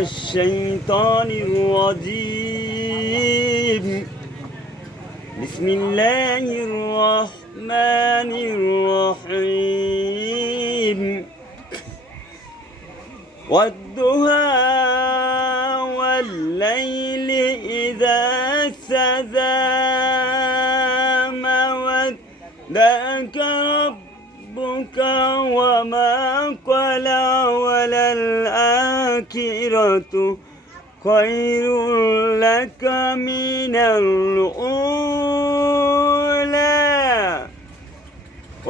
الشيطان الرجيم بسم الله الرحمن الرحيم والضحى والليل إذا سجى ما ودعك ربك وما قلى وللآخرة خير لك من الأولى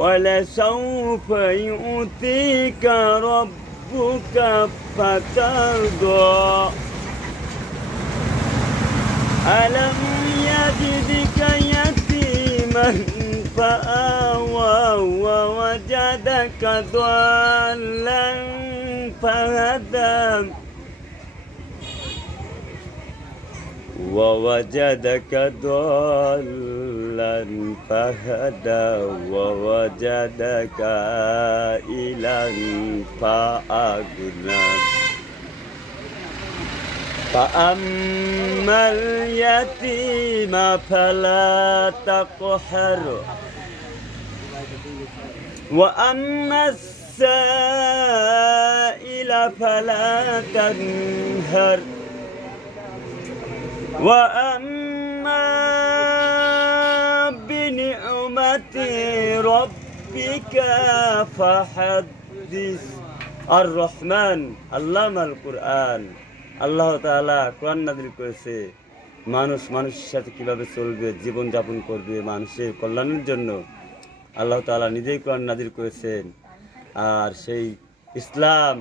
ولسوف يؤتيك ربك فترضى ألم يجدك يتيما فآوى ووجدك ضالا فهدى ووجدك ضالا فهدى ووجدك عائلا فأغنى فأما اليتيم فلا تقهر وأما السائل فلا تنهر وأما بنعمة ربك فحدث الرحمن আল্লামা আল কুরআন আল্লাহ তাআলা কোরআন নাযিল করেছে মানুষের সাথে কিভাবে চলবে, জীবন যাপন করবে, মানুষের কল্যাণের জন্য আল্লাহ তাআলা নিজেই কোরআন নাযিল করেছেন। আর সেই ইসলাম,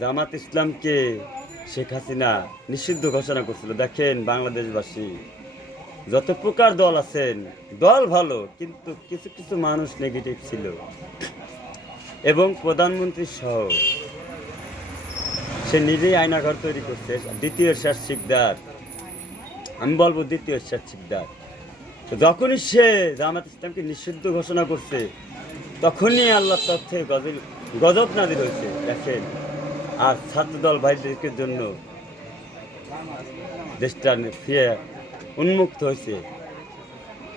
জামাত ইসলামকে শেখ হাসিনা নিষিদ্ধ ঘোষণা করছিল। দেখেন বাংলাদেশবাসী, যত প্রকার দল আছেন, দল ভালো, কিন্তু কিছু কিছু মানুষ নেগেটিভ ছিল, এবং প্রধানমন্ত্রী সহ সে নিজেই আয়নাঘর তৈরি করছে। দ্বিতীয় এরশাদ শিকদার, আমি বলবো দ্বিতীয় এরশাদ শিকদার, যখনই সে জামাত ইসলামকে নিষিদ্ধ ঘোষণা করছে তখনই আল্লাহর তরফ থেকে গজব নাযিল হয়েছে। দেখেন, আর ছাত্রদল ভাইদের জন্য দেশটা ফিরে উন্মুক্ত হয়েছে।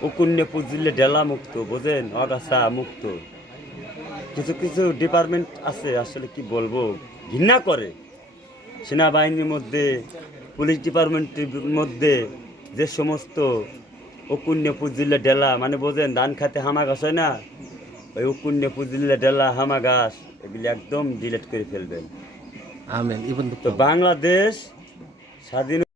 উকুন্যে পুজিলে ডেলা মুক্ত, বোঝেন, অগাছা মুক্ত। কিছু কিছু ডিপার্টমেন্ট আছে, আসলে কি বলবো, ঘৃণা করে। সেনাবাহিনীর মধ্যে, পুলিশ ডিপার্টমেন্টের মধ্যে যে সমস্ত উকুন্যে পুজিলে ডেলা, মানে বোঝেন, ধান খাতে হামা ঘাস হয় না, ওই উকুন্যে পুজিলে ডেলা, হামা ঘাস, এগুলি একদম ডিলিট করে ফেলবেন। আমেন। তো বাংলাদেশ স্বাধীন